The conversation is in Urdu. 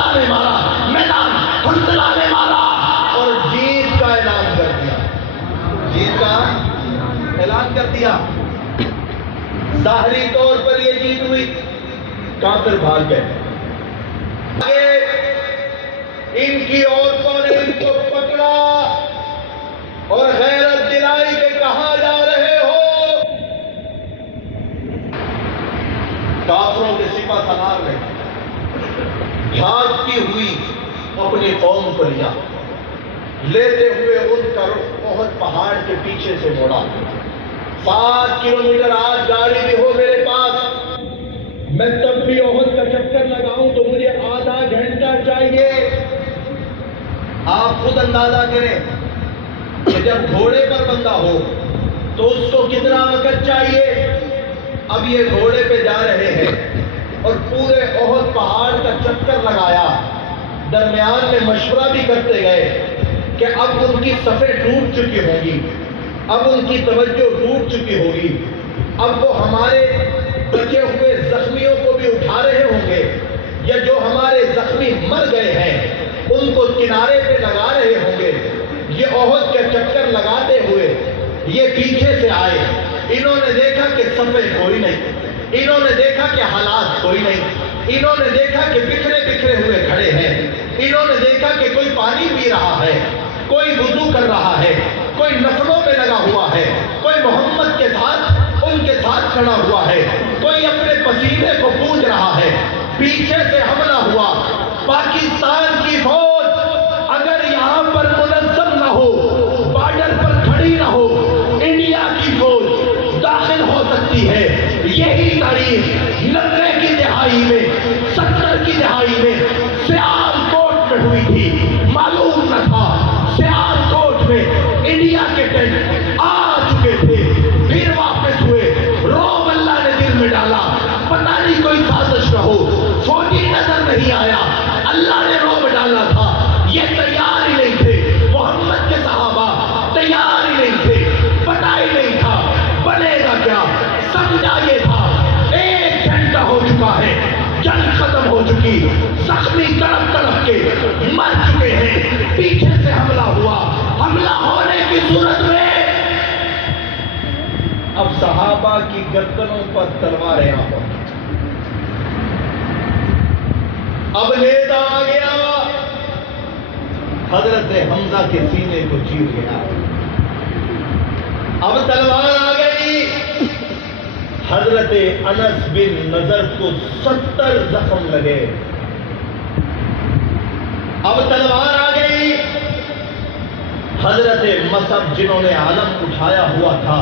اللہ نے مارا، میدان حنظلہ نے مارا اور جیت کا اعلان کر دیا، جیت کا اعلان کر دیا۔ ظاہری طور پر یہ جیت ہوئی، کافر بھاگ گئے۔ ان کی عورتوں نے ان کو پکڑا اور غیرت دلائی کہ کہاں جا رہے ہو؟ کافروں کے سپہ سالار نے بھاگتی ہوئی اپنی قوم کو لیا، لیتے ہوئے ان کا رخ احد پہاڑ کے پیچھے سے موڑا۔ 7 کلومیٹر آج گاڑی بھی ہو میرے پاس، میں تب بھی احد کا چکر لگاؤں تو مجھے آدھا گھنٹہ چاہیے۔ آپ خود اندازہ کریں کہ جب گھوڑے پر بندہ ہو تو اس کو کتنا وقت چاہیے۔ اب یہ گھوڑے پہ جا رہے ہیں اور پورے احد پہاڑ کا چکر لگایا، درمیان میں مشورہ بھی کرتے گئے کہ اب ان کی صفیں ٹوٹ چکی ہوں گی، اب ان کی توجہ ٹوٹ چکی ہوگی، اب وہ ہمارے بچے ہوئے زخمیوں کو بھی اٹھا رہے ہوں گے، یا جو ہمارے زخمی مر گئے ہیں ان کو کنارے پہ لگا رہے ہوں گے۔ یہ احد کا چکر لگاتے ہوئے یہ پیچھے سے آئے، انہوں نے دیکھا کہ صفیں کوئی نہیں، انہوں نے دیکھا کہ حالات کوئی نہیں، انہوں نے دیکھا کہ بکھرے بکھرے ہوئے کھڑے ہیں، انہوں نے دیکھا کہ کوئی پانی پی رہا ہے، کوئی وضو کر رہا ہے، کوئی نفلوں پہ لگا ہوا ہے، کوئی محمد کے ساتھ ان کے ساتھ کھڑا ہوا ہے، کوئی اپنے پسینے کو پوچھ رہا ہے۔ پیچھے سے حملہ ہوا، پاکستان کی فوج اگر یہاں پر منظم نہ ہو، بارڈر پر کھڑی نہ ہو، انڈیا کی فوج داخل ہو سکتی ہے۔ یہی تاریخ 90 کی دہائی میں، 70 کی دہائی میں سیال کوٹ میں ہوئی تھی، معلوم نہ تھا سیال کوٹ میں انڈیا کے ٹینک آ چکے تھے، پھر واپس ہوئے، روب اللہ نے دل میں ڈالا، پتہ نہیں کوئی سازش نہ ہو، فوجی نظر نہیں آیا، اللہ نے روب ڈالا تھا، یہ تیار ہی نہیں تھے، محمد کے صحابہ تیار ہی نہیں تھے، پتہ ہی نہیں تھا بنے گا کیا، سمجھا یہ تھا 1 گھنٹہ ہو چکا ہے، جنگ ختم ہو چکی، زخمی تڑپ تڑپ کے مر چکے ہیں، پیچھے سے حملہ ہوا، حملہ ہونے کی صورت میں اب صحابہ کی گردنوں پر تلواریں آ پڑی، اب نیزہ آ گیا، حضرت حمزہ کے سینے کو چیر گیا، اب تلوار آ گئی، حضرت انس بن نضر کو 70 زخم لگے، اب تلوار آ گئی، حضرت مصعب جنہوں نے علم اٹھایا ہوا تھا